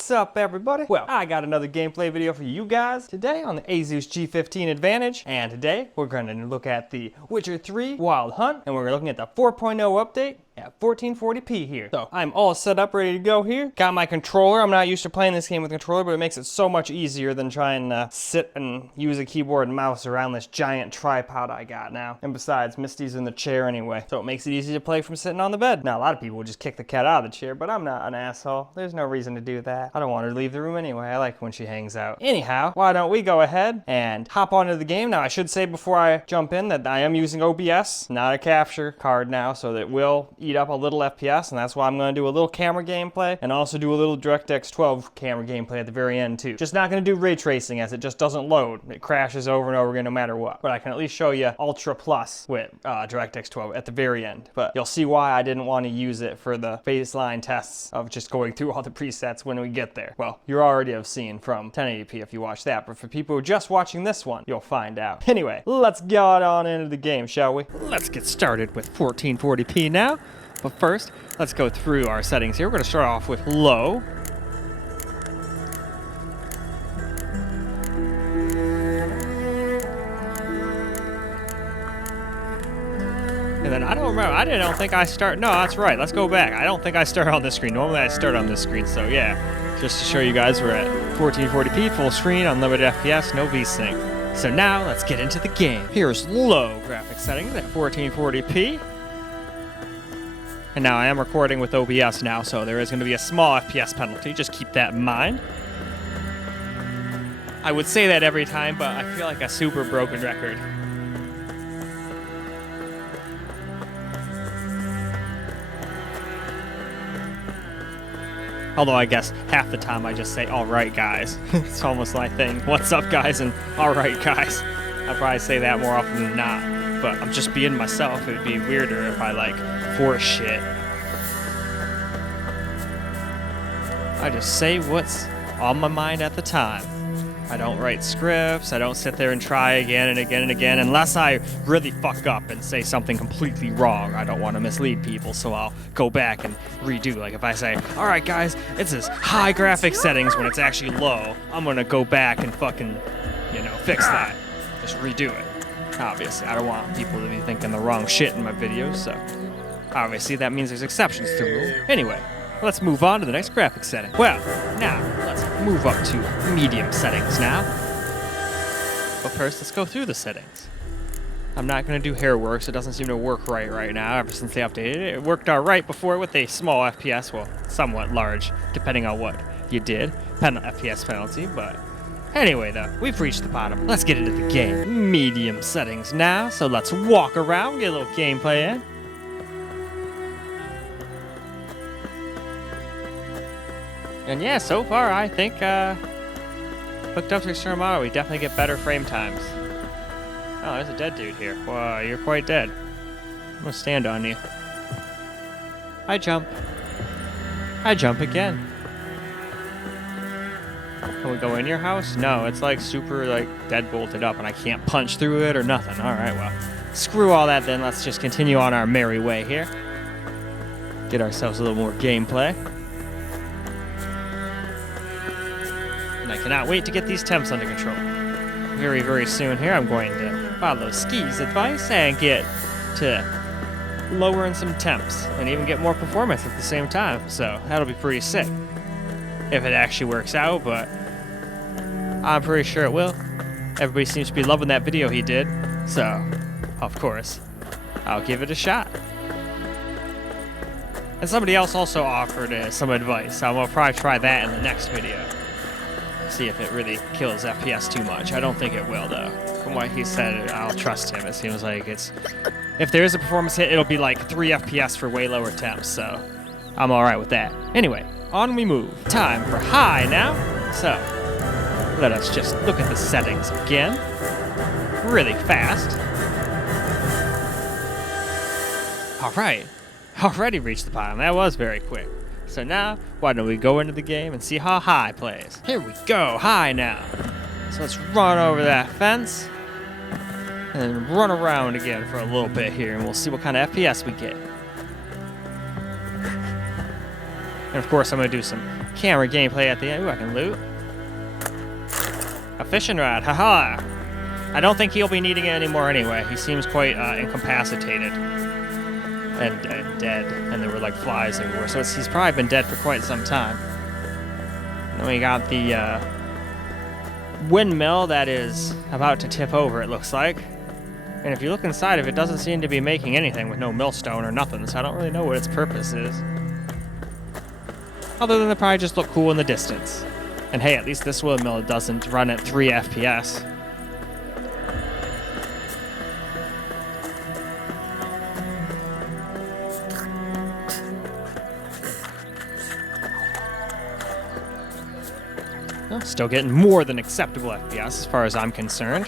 What's up, everybody? Well, I got another gameplay video for you guys today on the Asus G15 Advantage, and today we're going to look at the Witcher 3 Wild Hunt, and we're looking at the 4.0 update at 1440p here. So I'm all set up, ready to go here. Got my controller. I'm not used to playing this game with a controller, but it makes it so much easier than trying to sit and use a keyboard and mouse around this giant tripod I got now. And besides, Misty's in the chair anyway, so it makes it easy to play from sitting on the bed. Now, a lot of people would just kick the cat out of the chair, but I'm not an asshole. There's no reason to do that. I don't want her to leave the room anyway. I like when she hangs out. Anyhow, why don't we go ahead and hop onto the game. Now, I should say before I jump in that I am using OBS, not a capture card now, so that will eat up a little FPS, and that's why I'm going to do a little camera gameplay and also do a little DirectX 12 camera gameplay at the very end too. Just not going to do ray tracing as it just doesn't load. It crashes over and over again no matter what. But I can at least show you Ultra Plus with DirectX 12 at the very end. But you'll see why I didn't want to use it for the baseline tests of just going through all the presets when we get there. Well, you already have seen from 1080p if you watch that, but for people who are just watching this one, you'll find out. Anyway, let's get on into the game, shall we? Let's get started with 1440p now. But first, let's go through our settings here. We're going to start off with low. And then I don't remember, I don't think I start, no, that's right, let's go back. I don't think I start on this screen. Normally I start on this screen, so yeah. Just to show you guys, we're at 1440p, full screen, unlimited FPS, no VSync. So now, let's get into the game. Here's low graphics settings at 1440p. And now I am recording with OBS now, so there is going to be a small FPS penalty. Just keep that in mind. I would say that every time, but I feel like a super broken record. Although I guess half the time I just say, alright guys. It's almost my thing. What's up guys and alright guys. I probably say that more often than not. But I'm just being myself. It would be weirder if I like force shit. I just say what's on my mind at the time. I don't write scripts. I don't sit there and try again and again and again unless I really fuck up and say something completely wrong. I don't want to mislead people, so I'll go back and redo. Like if I say, all right guys, it's this high graphics settings when it's actually low, I'm gonna go back and fucking, fix that. Just redo it. Obviously, I don't want people to be thinking the wrong shit in my videos, so obviously that means there's exceptions to the rule. Anyway, let's move on to the next graphics setting. Well, now, let's move up to medium settings now. But first, let's go through the settings. I'm not going to do hair work, so it doesn't seem to work right now ever since they updated it. It worked alright before with a small FPS, well, somewhat large, depending on what you did. FPS penalty, but anyway, though, we've reached the bottom. Let's get into the game. Medium settings now, so let's walk around, get a little gameplay in. And yeah, so far, I think, hooked up to external model, we definitely get better frame times. Oh, there's a dead dude here. Wow, you're quite dead. I'm gonna stand on you. I jump. I jump again. Can we go in your house? No, it's like super dead bolted up and I can't punch through it or nothing. Alright, well, screw all that then. Let's just continue on our merry way here. Get ourselves a little more gameplay. And I cannot wait to get these temps under control. Very, very soon here I'm going to follow Ski's advice and get to lowering some temps and even get more performance at the same time. So that'll be pretty sick. If it actually works out, but I'm pretty sure it will. Everybody seems to be loving that video he did, so, of course, I'll give it a shot. And somebody else also offered some advice, so I'm going to probably try that in the next video. See if it really kills FPS too much. I don't think it will, though. From what he said, I'll trust him. It seems like if there is a performance hit, it'll be like 3 FPS for way lower temps, so I'm alright with that. Anyway, on we move. Time for high now. So, let us just look at the settings again. Really fast. Alright. Already reached the bottom. That was very quick. So now, why don't we go into the game and see how high plays. Here we go, high now. So let's run over that fence. And then run around again for a little bit here, and we'll see what kind of FPS we get. And of course, I'm going to do some camera gameplay at the end. Ooh, I can loot. A fishing rod, haha! I don't think he'll be needing it anymore anyway. He seems quite incapacitated and dead, and there were like flies everywhere. So he's probably been dead for quite some time. And then we got the windmill that is about to tip over, it looks like. And if you look inside of it, it doesn't seem to be making anything with no millstone or nothing, so I don't really know what its purpose is. Other than they probably just look cool in the distance. And hey, at least this windmill doesn't run at 3 FPS. Well, still getting more than acceptable FPS as far as I'm concerned.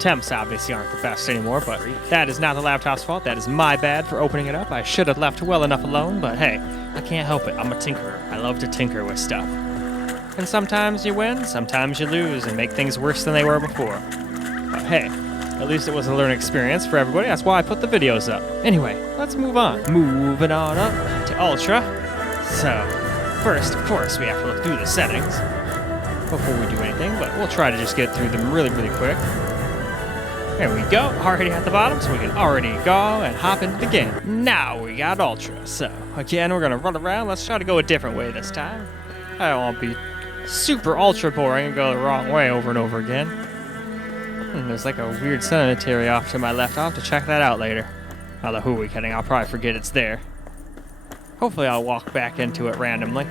Temps obviously aren't the best anymore, but that is not the laptop's fault. That is my bad for opening it up. I should have left well enough alone, but hey, I can't help it. I'm a tinkerer. I love to tinker with stuff. And sometimes you win, sometimes you lose, and make things worse than they were before. But hey, at least it was a learning experience for everybody. That's why I put the videos up. Anyway, let's move on. Moving on up to Ultra. So, first, of course, we have to look through the settings before we do anything, but we'll try to just get through them really, really quick. There we go, already at the bottom, so we can already go and hop into the game. Now we got Ultra, so again, we're gonna run around. Let's try to go a different way this time. I don't want to be super ultra boring and go the wrong way over and over again. There's like a weird cemetery off to my left. I'll have to check that out later. Although, who are we kidding? I'll probably forget it's there. Hopefully I'll walk back into it randomly.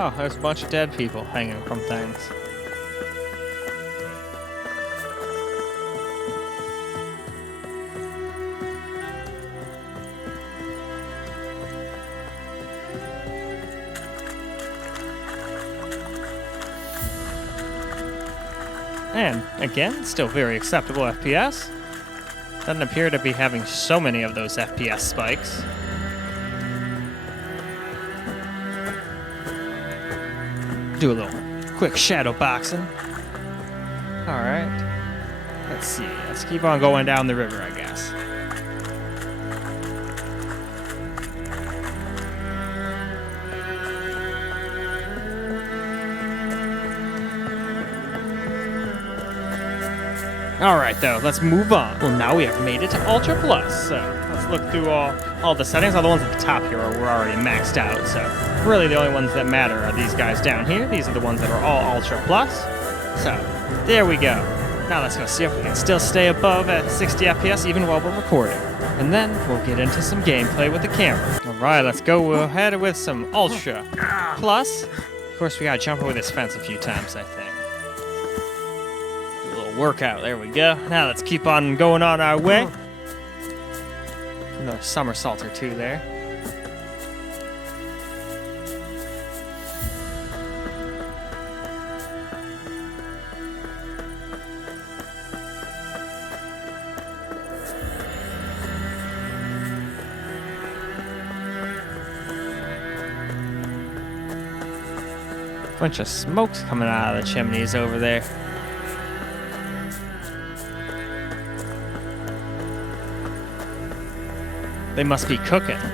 Oh, there's a bunch of dead people hanging from things. And again, still very acceptable FPS. Doesn't appear to be having so many of those FPS spikes. Do a little quick shadow boxing. Alright. Let's see. Let's keep on going down the river, I guess. Alright, though, let's move on. Well, now we have made it to Ultra Plus, so let's look through all the settings. All the ones at the top here were already maxed out, so really the only ones that matter are these guys down here. These are the ones that are all Ultra Plus. So, there we go. Now let's go see if we can still stay above at 60 FPS even while we're recording. And then we'll get into some gameplay with the camera. Alright, let's go ahead with some Ultra Plus. Of course, we gotta jump over this fence a few times, I think. Workout. There we go. Now let's keep on going on our way. Another somersault or two there. Bunch of smoke's coming out of the chimneys over there. They must be cooking. I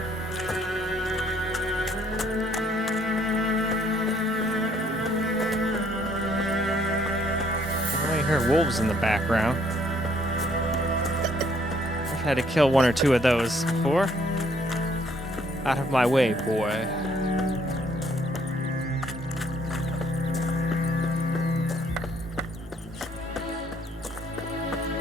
only hear wolves in the background. I've had to kill one or two of those before. Out of my way, boy.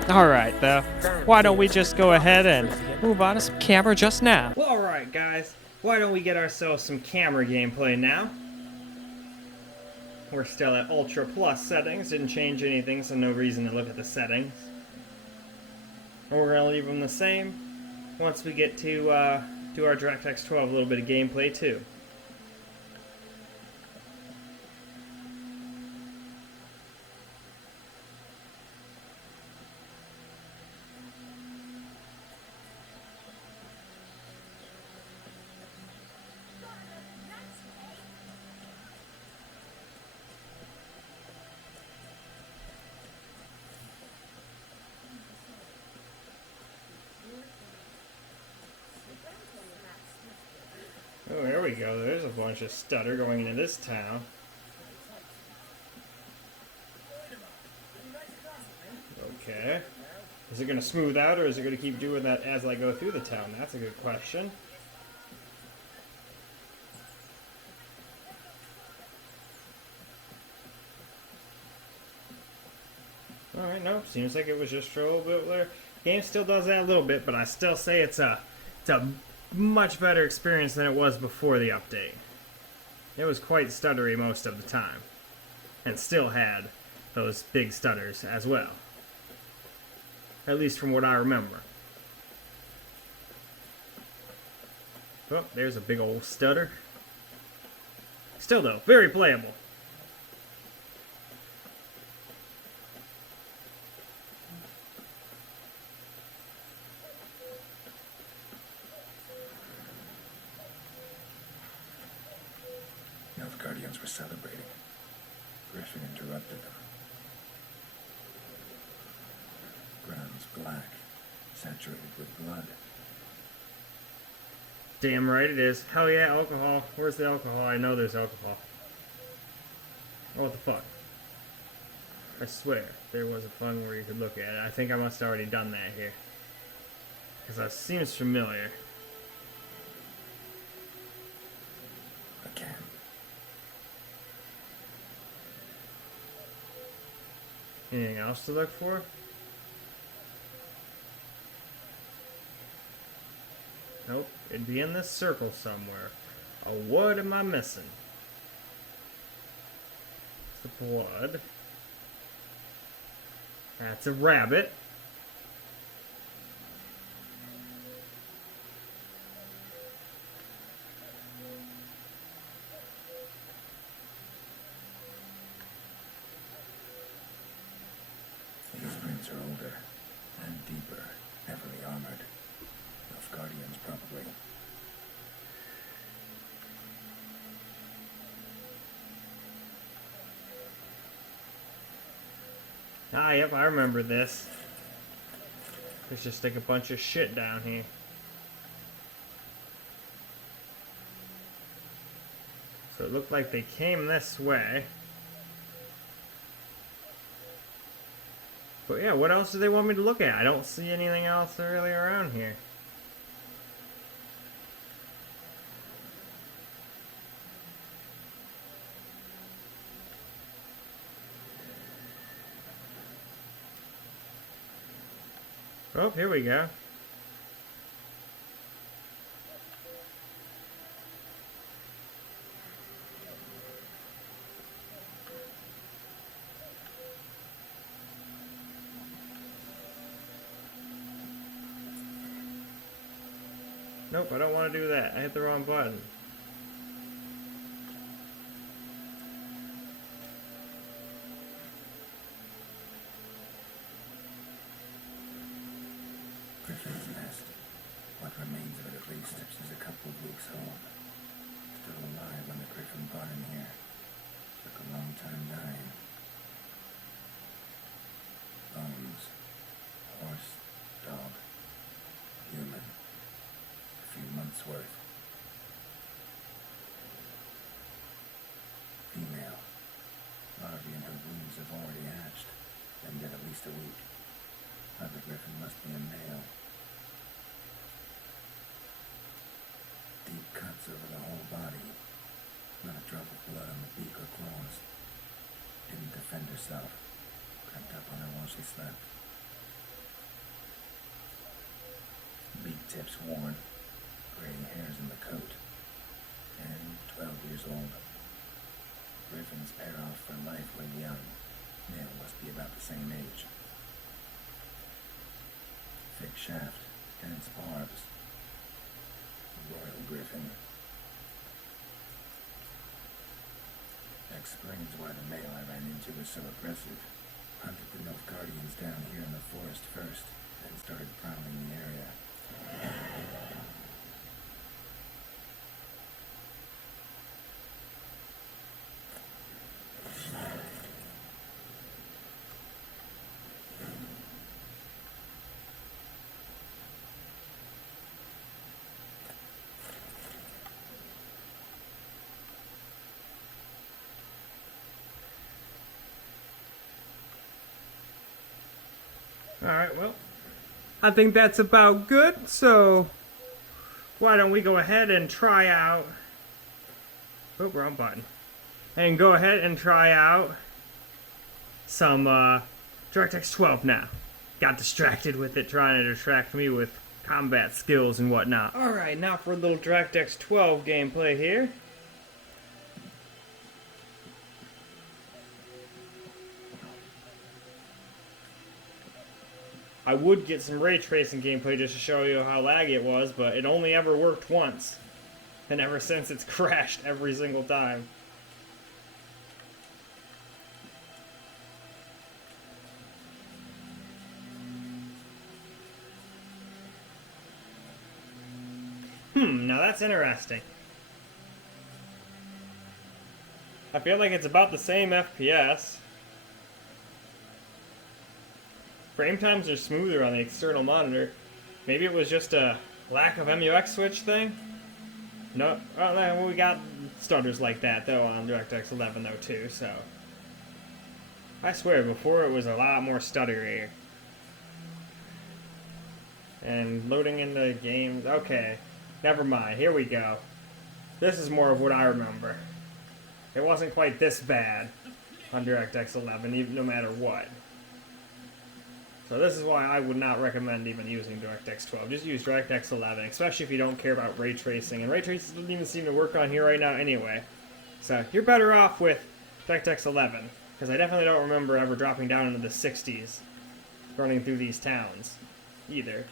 Alright, though. Why don't we just go ahead and move on to some camera just now? Well, alright, guys. Why don't we get ourselves some camera gameplay now? We're still at Ultra Plus settings. Didn't change anything, so no reason to look at the settings. And we're going to leave them the same once we get to do our DirectX 12, a little bit of gameplay, too. we go. There's a bunch of stutter going into this town. Okay. Is it going to smooth out, or is it going to keep doing that as I go through the town? That's a good question. Alright, nope. Seems like it was just for a little bit there. Game still does that a little bit, but I still say it's a much better experience than it was before the update. It was quite stuttery most of the time. And still had those big stutters as well. At least from what I remember. Oh, there's a big old stutter. Still though, very playable. Guardians were celebrating. Griffin interrupted them. Ground's black, saturated with blood. Damn right it is. Hell yeah, alcohol. Where's the alcohol? I know there's alcohol. Oh, what the fuck? I swear, there was a fun where you could look at it. I think I must have already done that here. Because that seems familiar. Again. Anything else to look for? Nope, it'd be in this circle somewhere. Oh, what am I missing? It's the blood. That's a rabbit. These prints are older and deeper, heavily armored. Elf Guardians, probably. Ah, yep, I remember this. There's just like a bunch of shit down here. So it looked like they came this way. But yeah, what else do they want me to look at? I don't see anything else really around here. Oh, here we go. Nope, I don't want to do that. I hit the wrong button. Griffin's nest. What remains of it at least is a couple of weeks old. Still alive when the Griffin brought him here. Took a long time dying. Bones. Horse. Dog. Human. A few months worth. Female. Larvae in her wounds have already hatched. Been dead at least a week. Other Griffin must be a male. Deep cuts over the whole body. Not a drop of blood on the beak or claws. Didn't defend herself. Crept up on her while she slept. Beak tips worn. Gray hairs in the coat. 10, 12 years old. Griffins pair off for life when young. Male must be about the same age. Thick shaft, dense barbs. Royal Griffin. Explains why the male I ran into was so aggressive. Hunted the Elf Guardians down here in the forest first, then started prowling the area. Alright, well, I think that's about good, so why don't we go ahead and try out... Oh, wrong button. And go ahead and try out some DirectX 12 now. Got distracted with it, trying to distract me with combat skills and whatnot. Alright, now for a little DirectX 12 gameplay here. I would get some ray tracing gameplay just to show you how laggy it was, but it only ever worked once. And ever since, it's crashed every single time. Now that's interesting. I feel like it's about the same FPS. Frame times are smoother on the external monitor. Maybe it was just a lack of MUX switch thing? No, well, we got stutters like that though on DirectX 11 though too, so. I swear, before it was a lot more stuttery. And loading into games, okay. Never mind, here we go. This is more of what I remember. It wasn't quite this bad on DirectX 11, even no matter what. So this is why I would not recommend even using DirectX 12. Just use DirectX 11, especially if you don't care about ray tracing. And ray tracing doesn't even seem to work on here right now anyway. So you're better off with DirectX 11, because I definitely don't remember ever dropping down into the 60s running through these towns either.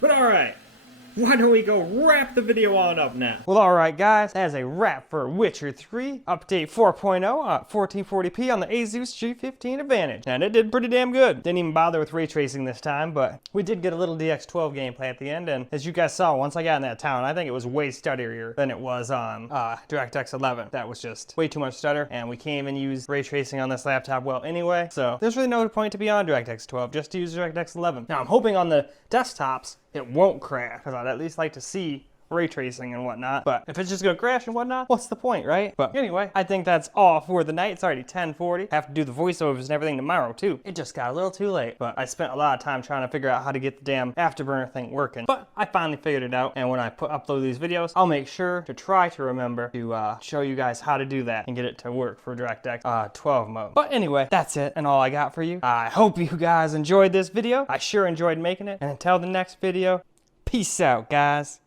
But alright, why don't we go wrap the video on up now? Well, alright guys, that is a wrap for Witcher 3 Update 4.0 at 1440p on the Asus G15 Advantage. And it did pretty damn good. Didn't even bother with ray tracing this time, but we did get a little DX12 gameplay at the end, and as you guys saw, once I got in that town, I think it was way stutterier than it was on DirectX 11. That was just way too much stutter, and we can't even use ray tracing on this laptop well anyway, so there's really no point to be on DirectX 12, just to use DirectX 11. Now, I'm hoping on the desktops, it won't crash, because I'd at least like to see ray tracing and whatnot. But if it's just gonna crash and whatnot, what's the point, right? But anyway, I think that's all for the night. It's already 10:40. Have to do the voiceovers and everything tomorrow too. It just got a little too late, but I spent a lot of time trying to figure out how to get the damn afterburner thing working. But I finally figured it out, and when I upload these videos, I'll make sure to try to remember to show you guys how to do that and get it to work for DirectX 12 mode. But anyway, that's it and all I got for you. I hope you guys enjoyed this video. I sure enjoyed making it, and until the next video, peace out, guys.